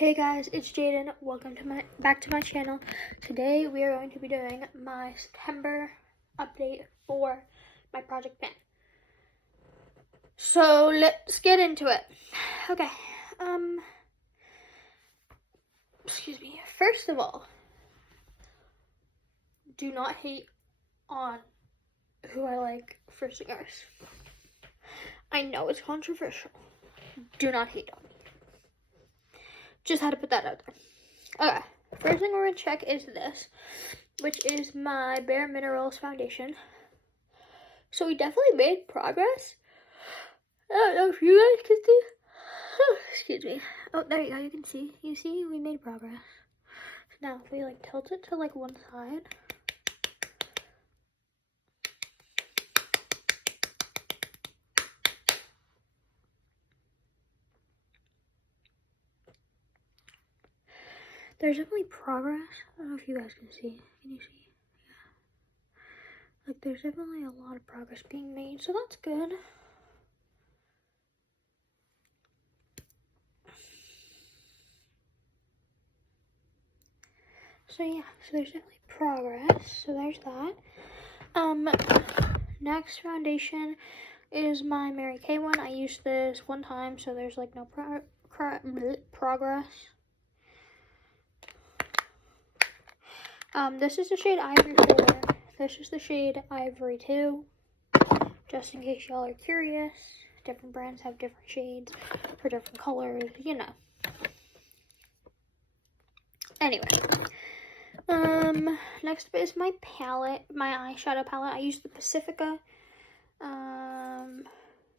Hey guys, it's Jadyn. Welcome to back to my channel. Today we are going to be doing my September update for my project pen. So let's get into it. Okay. Excuse me. First of all, do not hate on who I like for singers. I know it's controversial. Do not hate on me. Just had to put that out there. Okay, first thing we're gonna check is this, which is my Bare Minerals foundation. So we definitely made progress. I don't know if you guys can see. Oh, excuse me. Oh, there you go. You can see. You see, we made progress. Now, if we tilt it to one side. There's definitely progress. I don't know if you guys can see. Can you see? Yeah. There's definitely a lot of progress being made, so that's good. So yeah, so there's definitely progress. So there's that. Next foundation is my Mary Kay one. I used this one time, so there's no progress. This is the shade Ivory 4. This is the shade Ivory 2. Just in case y'all are curious, different brands have different shades for different colors, you know. Anyway, next is my palette, my eyeshadow palette. I used the Pacifica,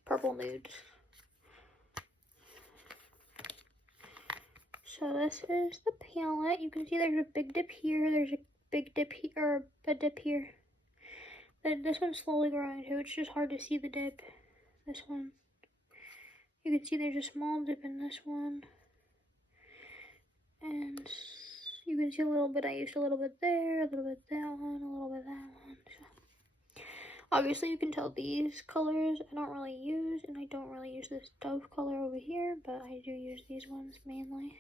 Purple Nudes. So this is the palette. You can see there's a big dip here. There's a big dip here, or a dip here. This one's slowly growing too. It's just hard to see the dip. This one. You can see there's a small dip in this one. And you can see a little bit. I used a little bit there, a little bit that one, a little bit that one. So obviously you can tell these colors I don't really use, and I don't really use this Dove color over here, but I do use these ones mainly.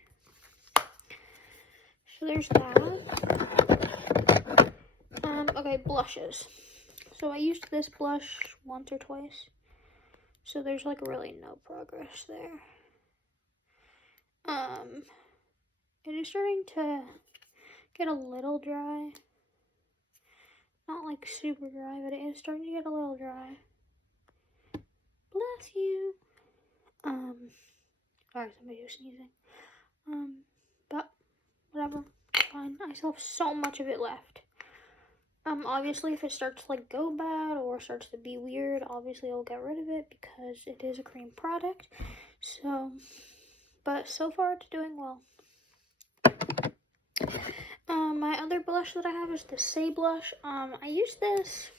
So there's that. Okay, blushes. So I used this blush once or twice. So there's really no progress there. It is starting to get a little dry. Not super dry, but it is starting to get a little dry. Bless you. Sorry, somebody was sneezing. But whatever, fine. I still have so much of it left. Obviously if it starts to go bad or starts to be weird, obviously I'll get rid of it because it is a cream product. So, but so far it's doing well. My other blush that I have is the Say blush. I used this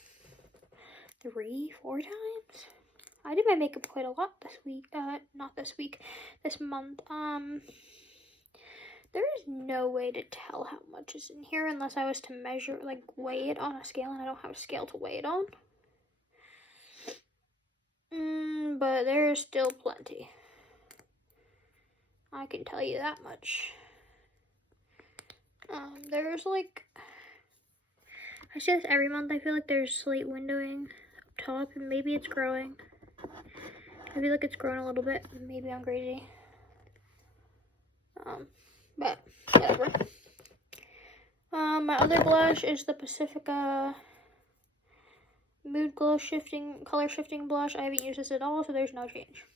3-4 times. I did my makeup quite a lot this week. Not this week, this month. There is no way to tell how much is in here unless I was to measure, weigh it on a scale, and I don't have a scale to weigh it on. But there is still plenty. I can tell you that much. There's I say this every month, I feel there's slate windowing up top, and maybe it's growing. I feel it's grown a little bit, maybe I'm crazy. But whatever. My other blush is the Pacifica Mood Glow Color Shifting Blush. I haven't used this at all, so there's no change.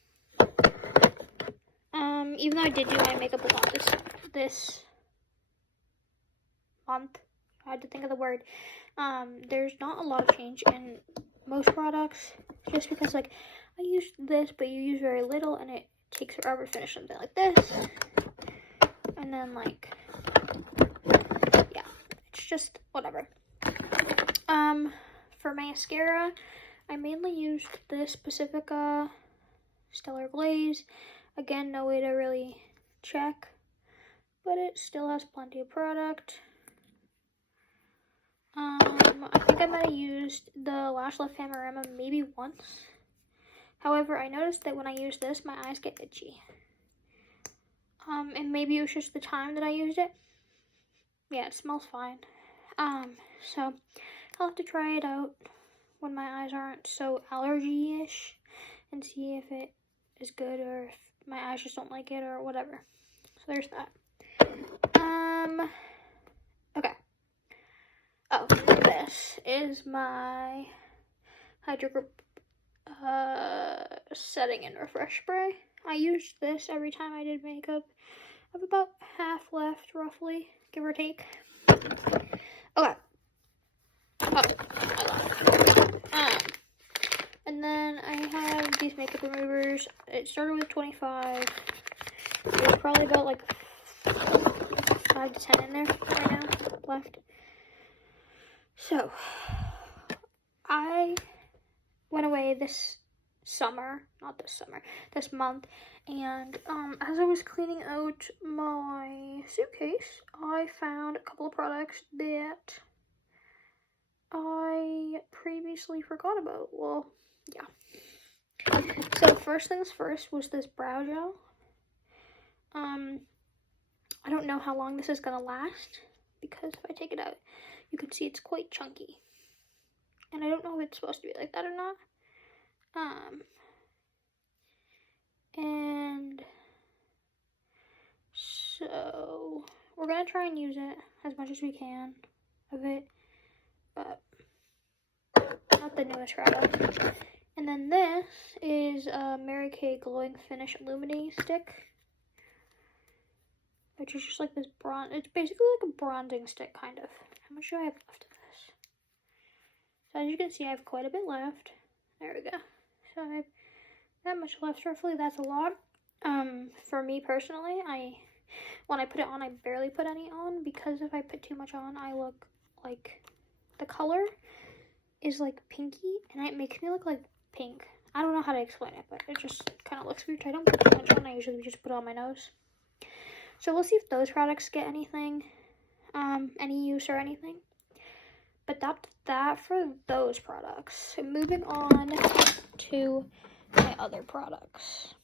Even though I did do my makeup a lot this month, I had to think of the word. There's not a lot of change in most products, just because I used this, but you use very little, and it takes forever to finish something like this. And then yeah, it's just whatever. For mascara, I mainly used this Pacifica Stellar Glaze. Again, no way to really check, but it still has plenty of product. I think I might have used the Lash Lift Panorama maybe once. However, I noticed that when I use this, my eyes get itchy. And maybe it was just the time that I used it. Yeah, it smells fine. So I'll have to try it out when my eyes aren't so allergy-ish and see if it is good or if my eyes just don't like it or whatever. So there's that. Okay. Oh, this is my Hydro Grip setting and refresh spray. I used this every time I did makeup. I have about half left, roughly, give or take. Okay. Oh, I got it. And then I have these makeup removers. It started with 25. There's probably about like 5 to 10 in there right now left. So I went away this month, and as I was cleaning out my suitcase, I found a couple of products that I previously forgot about. Well, yeah. So first things first was this brow gel. I don't know how long this is gonna last, because if I take it out, you can see it's quite chunky. And I don't know if it's supposed to be like that or not. And so we're gonna try and use it as much as we can of it, but not the newest product. And then this is a Mary Kay Glowing Finish Illuminating Stick, which is just like this bronze. It's basically like a bronzing stick, kind of. How much do I have left of this? So as you can see, I have quite a bit left. There we go. So I have that much left, roughly. That's a lot. For me personally, when I put it on, I barely put any on, because if I put too much on, I look like the color is like pinky, and it makes me look like pink. I don't know how to explain it, but it just kind of looks weird. I don't put too much on. I usually just put it on my nose. So we'll see if those products get anything, any use or anything. But that's that for those products. So moving on to my other products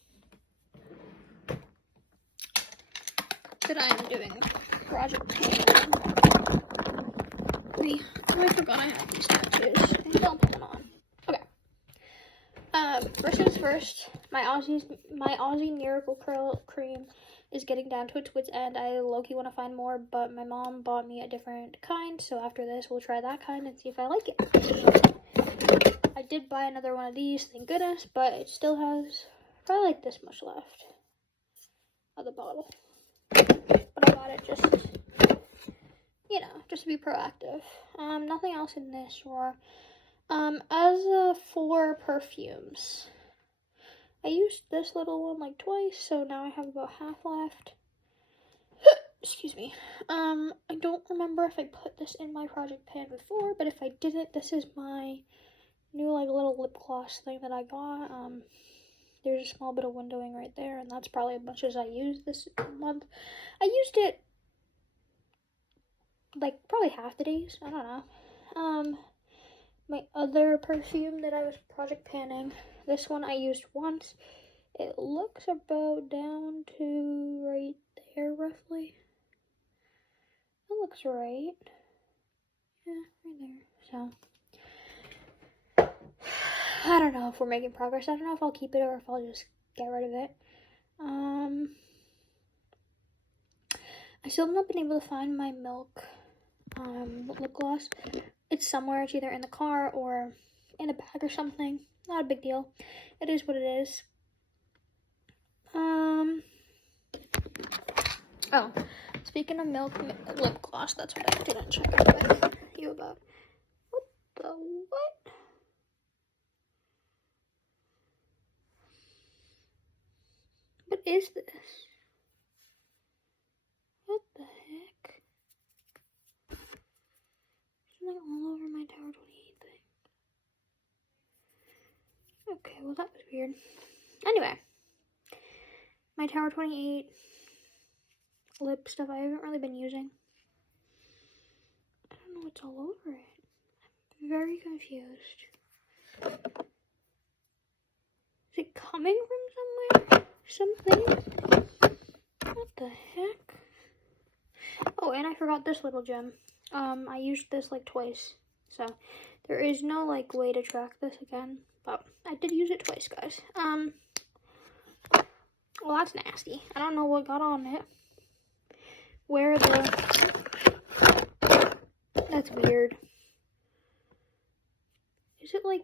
that I am doing project painting. I forgot I had these tattoos. Don't put them on. Okay. First things first, my Aussie Miracle Curl Cream is getting down to its wit's end. I low-key want to find more, but my mom bought me a different kind, so after this we'll try that kind and see if I like it. I did buy another one of these, thank goodness, but it still has probably like this much left of the bottle. But I bought it just, you know, just to be proactive. Nothing else in this drawer. As for perfumes, I used this little one like twice, so now I have about half left. Excuse me. I don't remember if I put this in my project pan before, but if I didn't, this is my new like little lip gloss thing that I got. There's a small bit of windowing right there, and that's probably as much as I used this month. I used it like probably half the days. I don't know. My other perfume that I was project panning, this one I used once. It looks about down to right there, roughly. That looks right. Yeah, right there. So, I don't know if we're making progress. I don't know if I'll keep it or if I'll just get rid of it. I still have not been able to find my Milk lip gloss. It's somewhere. It's either in the car or in a bag or something. Not a big deal. It is what it is. Oh, speaking of Milk lip gloss, that's what I didn't check with you about. What the what? What is this? What the heck? Something all over my Tower 28 thing. Okay, well that was weird. Anyway, my Tower 28 lip stuff I haven't really been using. I don't know what's all over it. I'm very confused. Is it coming from somewhere? Something? I What the heck? Oh, and I forgot this little gem. I used this like twice. So there is no like way to track this again. But I did use it twice, guys. Well, that's nasty. I don't know what got on it. Where the... That's weird. Is it like...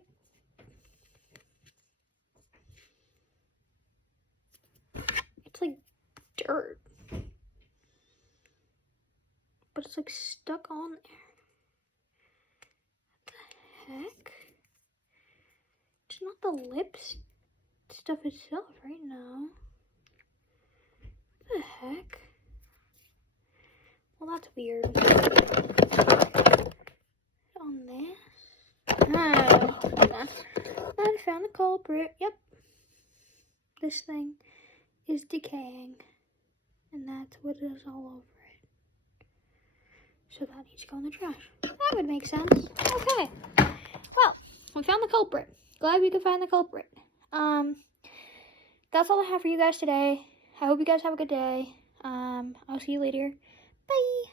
It's like dirt. But it's like stuck on there. What the heck? It's not the lips stuff itself right now. What the heck? Well, that's weird. On this. Oh, hold on. I found the culprit. Yep. This thing is decaying. And that's what is all over it. So that needs to go in the trash. That would make sense. Okay. Well, we found the culprit. Glad we could find the culprit. That's all I have for you guys today. I hope you guys have a good day. I'll see you later. Bye.